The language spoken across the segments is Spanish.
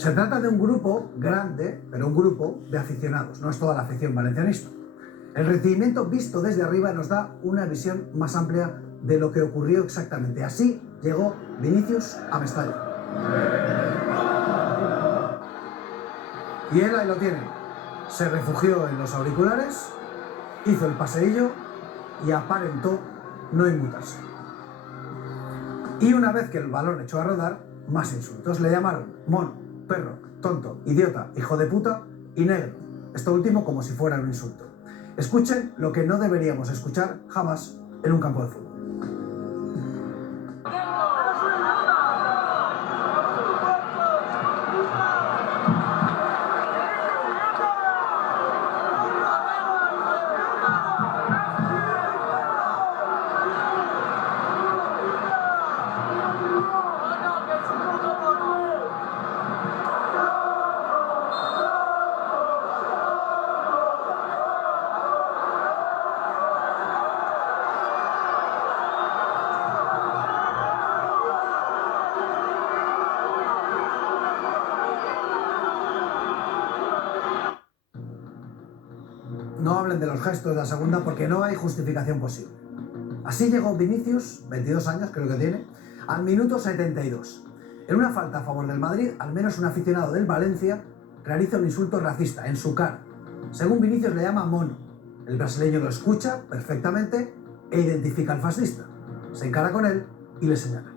Se trata de un grupo grande, pero un grupo de aficionados, no es toda la afición valencianista. El recibimiento visto desde arriba nos da una visión más amplia de lo que ocurrió exactamente. Así llegó Vinicius a Mestalla. Y él ahí lo tiene. Se refugió en los auriculares, hizo el paseillo y aparentó no inmutarse. Y una vez que el balón echó a rodar, más insultos. Le llamaron mono, perro, tonto, idiota, hijo de puta y negro. Esto último como si fuera un insulto. Escuchen lo que no deberíamos escuchar jamás en un campo de fútbol. No hablen de los gestos de la segunda porque no hay justificación posible. Así llegó Vinicius, 22 años creo que tiene, al minuto 72. En una falta a favor del Madrid, al menos un aficionado del Valencia realiza un insulto racista en su cara. Según Vinicius le llama mono. El brasileño lo escucha perfectamente e identifica al fascista. Se encara con él y le señala.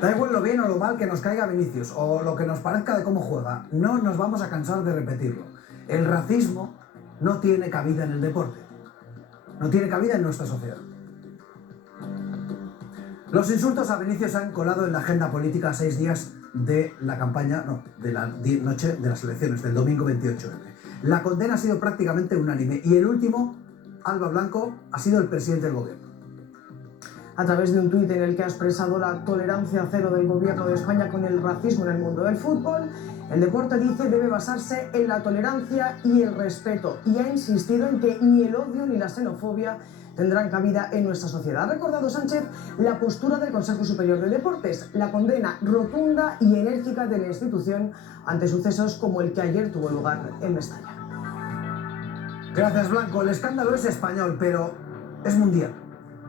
Da igual lo bien o lo mal que nos caiga Vinicius o lo que nos parezca de cómo juega, no nos vamos a cansar de repetirlo. El racismo no tiene cabida en el deporte, no tiene cabida en nuestra sociedad. Los insultos a Vinicius se han colado en la agenda política a 6 días de la campaña, de la noche de las elecciones, del domingo 28M. La condena ha sido prácticamente unánime y el último, Alba Blanco, ha sido el presidente del gobierno. A través de un tuit en el que ha expresado la tolerancia cero del gobierno de España con el racismo en el mundo del fútbol, el deporte, dice, debe basarse en la tolerancia y el respeto, y ha insistido en que ni el odio ni la xenofobia tendrán cabida en nuestra sociedad. Ha recordado Sánchez la postura del Consejo Superior de Deportes, la condena rotunda y enérgica de la institución ante sucesos como el que ayer tuvo lugar en Mestalla. Gracias, Blanco. El escándalo es español, pero es mundial.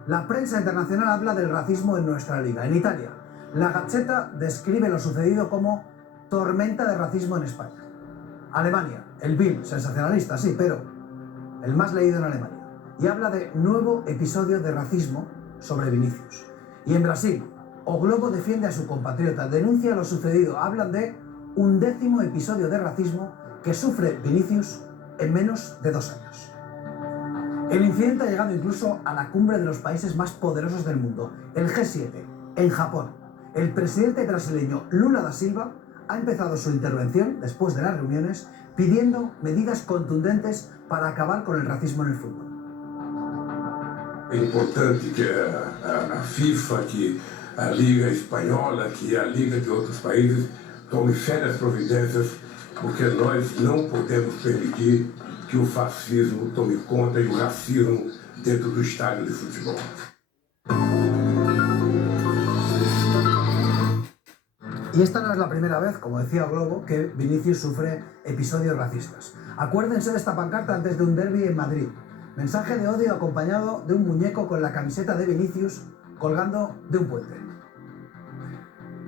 La prensa internacional habla del racismo en nuestra liga. En Italia, la Gazzetta describe lo sucedido como tormenta de racismo en España. Alemania, el Bild, sensacionalista, sí, pero el más leído en Alemania. Y habla de nuevo episodio de racismo sobre Vinicius. Y en Brasil, O Globo defiende a su compatriota, denuncia lo sucedido. Hablan de un 10º episodio de racismo que sufre Vinicius en menos de 2 años. El incidente ha llegado incluso a la cumbre de los países más poderosos del mundo, el G7, en Japón. El presidente brasileño Lula da Silva ha empezado su intervención, después de las reuniones, pidiendo medidas contundentes para acabar con el racismo en el fútbol. É importante que a FIFA, que a Liga Espanhola, que a Liga de outros países tome sérias providências, porque nós não podemos permitir que o fascismo tome conta e o racismo dentro do estádio de futebol. Y esta no es la primera vez, como decía Globo, que Vinicius sufre episodios racistas. Acuérdense de esta pancarta antes de un derbi en Madrid. Mensaje de odio acompañado de un muñeco con la camiseta de Vinicius colgando de un puente.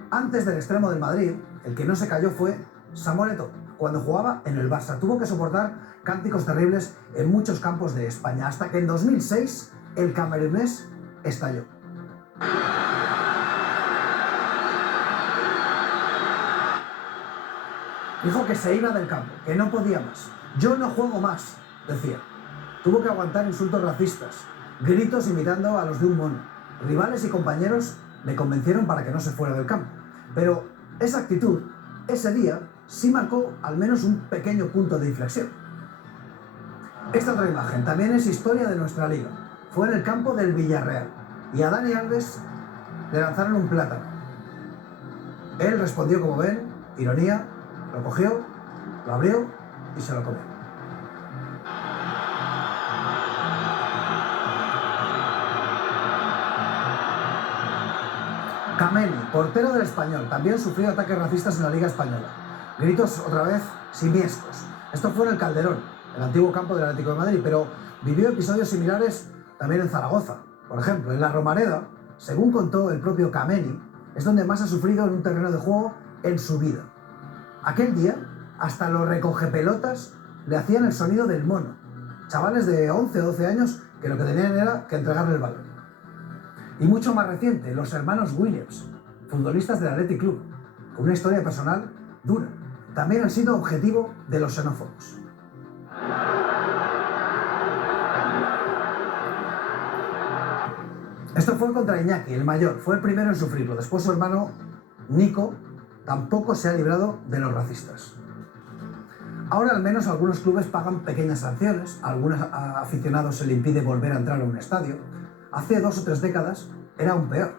Antes del extremo del Madrid, el que no se cayó fue Samuel Eto'o, cuando jugaba en el Barça. Tuvo que soportar cánticos terribles en muchos campos de España, hasta que en 2006 el camerunés estalló. Dijo que se iba del campo, que no podía más. Yo no juego más, decía. Tuvo que aguantar insultos racistas, gritos imitando a los de un mono. Rivales y compañeros le convencieron para que no se fuera del campo. Pero esa actitud, ese día, sí marcó al menos un pequeño punto de inflexión. Esta otra imagen también es historia de nuestra liga. Fue en el campo del Villarreal y a Dani Alves le lanzaron un plátano. Él respondió, como ven, ironía, lo cogió, lo abrió y se lo comió. Kameni, portero del Español, también sufrió ataques racistas en la Liga Española. Gritos otra vez simiescos. Esto fue en el Calderón, el antiguo campo del Atlético de Madrid, pero vivió episodios similares también en Zaragoza. Por ejemplo, en la Romareda, según contó el propio Kameni, es donde más ha sufrido en un terreno de juego en su vida. Aquel día, hasta los recogepelotas le hacían el sonido del mono. Chavales de 11 o 12 años que lo que tenían era que entregarle el balón. Y mucho más reciente, los hermanos Williams, futbolistas del Athletic Club, con una historia personal dura. También han sido objetivo de los xenófobos. Esto fue contra Iñaki, el mayor. Fue el primero en sufrirlo. Después su hermano Nico tampoco se ha librado de los racistas. Ahora al menos algunos clubes pagan pequeñas sanciones, a algunos aficionados se le impide volver a entrar a un estadio. Hace 2 o 3 décadas era aún peor.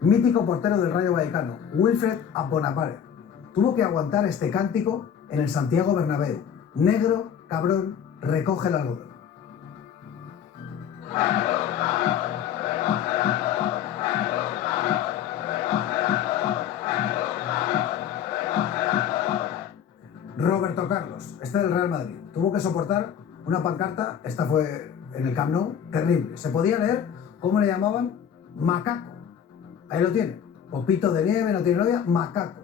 Mítico portero del Rayo Vallecano, Wilfred Aponapare, tuvo que aguantar este cántico en el Santiago Bernabéu. Negro, cabrón, recoge el algodón. Roberto Carlos, este del Real Madrid, tuvo que soportar una pancarta, esta fue en el Camp Nou, terrible. Se podía leer cómo le llamaban macaco. Ahí lo tienen. Popito de nieve, no tiene novia, macaco.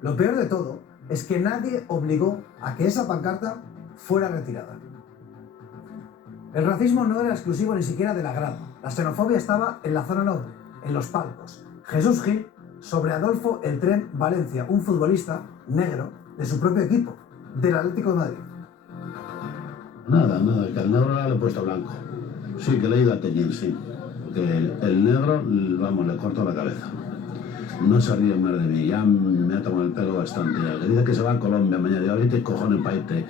Lo peor de todo es que nadie obligó a que esa pancarta fuera retirada. El racismo no era exclusivo ni siquiera de la grada. La xenofobia estaba en la zona noble, en los palcos. Jesús Gil sobre Adolfo El Tren Valencia, un futbolista negro de su propio equipo, del Atlético de Madrid. Nada, que al negro le he puesto blanco. Sí, que le he ido a teñir, sí. Porque el negro, vamos, le corto la cabeza. No se ríe más de mí, ya me ha tomado el pelo bastante. Le dice que se va a Colombia mañana, y ahorita cojones para irte.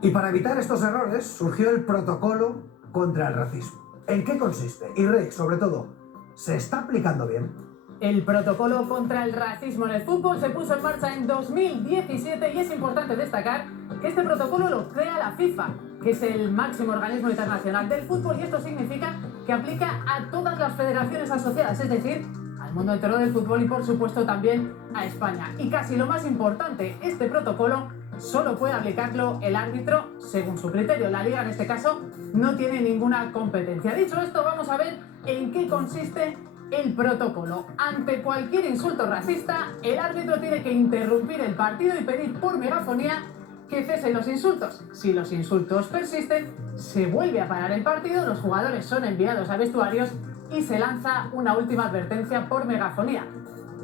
Y para evitar estos errores surgió el protocolo contra el racismo. ¿En qué consiste? Y Rey, sobre todo, ¿se está aplicando bien? El protocolo contra el racismo en el fútbol se puso en marcha en 2017 y es importante destacar que este protocolo lo crea la FIFA, que es el máximo organismo internacional del fútbol, y esto significa que aplica a todas las federaciones asociadas, es decir, al mundo entero del fútbol y por supuesto también a España. Y casi lo más importante, este protocolo solo puede aplicarlo el árbitro según su criterio. La liga en este caso no tiene ninguna competencia. Dicho esto, vamos a ver en qué consiste el protocolo. Ante cualquier insulto racista, el árbitro tiene que interrumpir el partido y pedir por megafonía que cesen los insultos. Si los insultos persisten, se vuelve a parar el partido, los jugadores son enviados a vestuarios y se lanza una última advertencia por megafonía.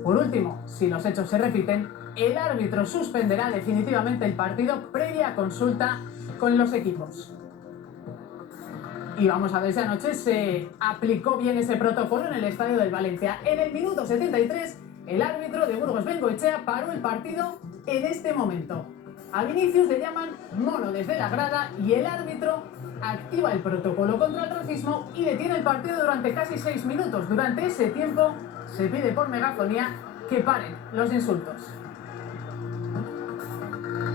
Por último, si los hechos se repiten, el árbitro suspenderá definitivamente el partido previa consulta con los equipos. Y vamos a ver si anoche se aplicó bien ese protocolo en el estadio del Valencia. En el minuto 73, el árbitro de Burgos Bengoechea paró el partido en este momento. A Vinicius le llaman mono desde la grada y el árbitro activa el protocolo contra el racismo y detiene el partido durante casi 6 minutos. Durante ese tiempo se pide por megafonía que paren los insultos.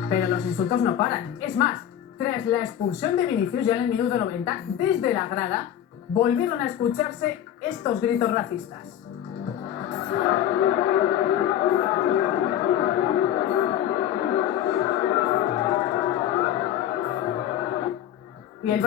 Pero los insultos no paran. Es más, tras la expulsión de Vinicius ya en el minuto 90, desde la grada, volvieron a escucharse estos gritos racistas. Y el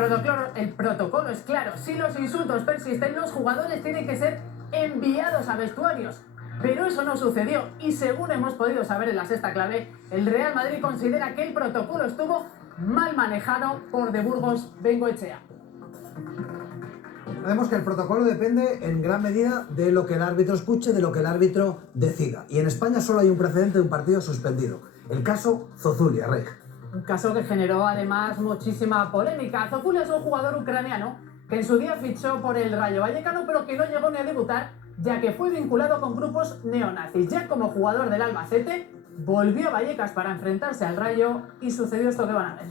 protocolo es claro. Si los insultos persisten, los jugadores tienen que ser enviados a vestuarios. Pero eso no sucedió y según hemos podido saber en la sexta clave, el Real Madrid considera que el protocolo estuvo mal manejado por de Burgos Bengoechea. Sabemos que el protocolo depende en gran medida de lo que el árbitro escuche, de lo que el árbitro decida. Y en España solo hay un precedente de un partido suspendido. El caso Zozulia, Rey. Un caso que generó además muchísima polémica. Zozulia es un jugador ucraniano que en su día fichó por el Rayo Vallecano, pero que no llegó ni a debutar, ya que fue vinculado con grupos neonazis. Ya como jugador del Albacete, volvió a Vallecas para enfrentarse al Rayo y sucedió esto que van a ver.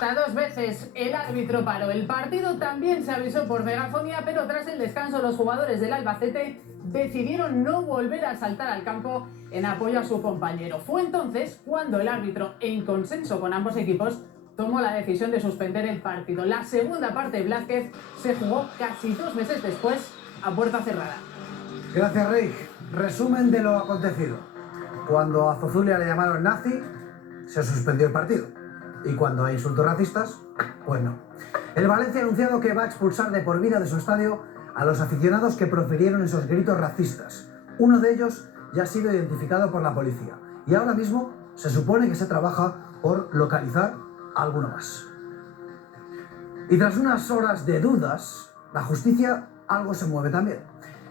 Hasta 2 veces el árbitro paró el partido, también se avisó por megafonía, pero tras el descanso los jugadores del Albacete decidieron no volver a saltar al campo en apoyo a su compañero. Fue entonces cuando el árbitro, en consenso con ambos equipos, tomó la decisión de suspender el partido. La segunda parte de Blázquez se jugó casi 2 meses después a puerta cerrada. Gracias, Rick. Resumen de lo acontecido. Cuando a Zozulia le llamaron nazi, se suspendió el partido. Y cuando hay insultos racistas, pues no. El Valencia ha anunciado que va a expulsar de por vida de su estadio a los aficionados que profirieron esos gritos racistas. Uno de ellos ya ha sido identificado por la policía. Y ahora mismo se supone que se trabaja por localizar a alguno más. Y tras unas horas de dudas, la justicia algo se mueve también.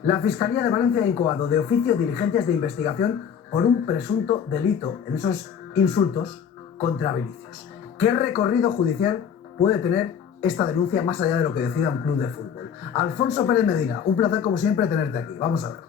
La Fiscalía de Valencia ha incoado de oficio diligencias de investigación por un presunto delito en esos insultos contra Vinicius. ¿Qué recorrido judicial puede tener esta denuncia más allá de lo que decida un club de fútbol? Alfonso Pérez Medina, un placer como siempre tenerte aquí. Vamos a ver.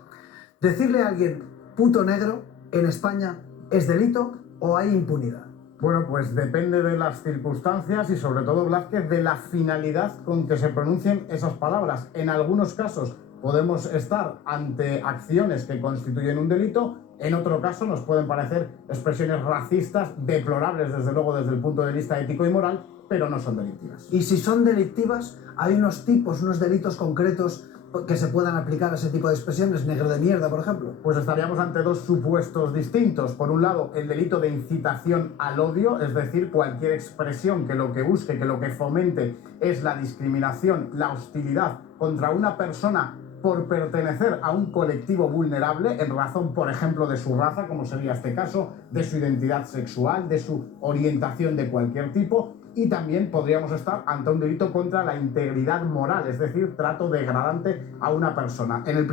¿Decirle a alguien puto negro en España es delito o hay impunidad? Bueno, pues depende de las circunstancias y sobre todo, Blázquez, de la finalidad con que se pronuncien esas palabras. En algunos casos podemos estar ante acciones que constituyen un delito, en otro caso nos pueden parecer expresiones racistas deplorables, desde luego, desde el punto de vista ético y moral, pero no son delictivas. Y si son delictivas, hay unos tipos, unos delitos concretos que se puedan aplicar a ese tipo de expresiones, negro de mierda, por ejemplo. Pues estaríamos ante dos supuestos distintos. Por un lado, el delito de incitación al odio, es decir, cualquier expresión que lo que busque, que lo que fomente es la discriminación, la hostilidad contra una persona por pertenecer a un colectivo vulnerable en razón, por ejemplo, de su raza, como sería este caso, de su identidad sexual, de su orientación de cualquier tipo. Y también podríamos estar ante un delito contra la integridad moral, es decir, trato degradante a una persona. En el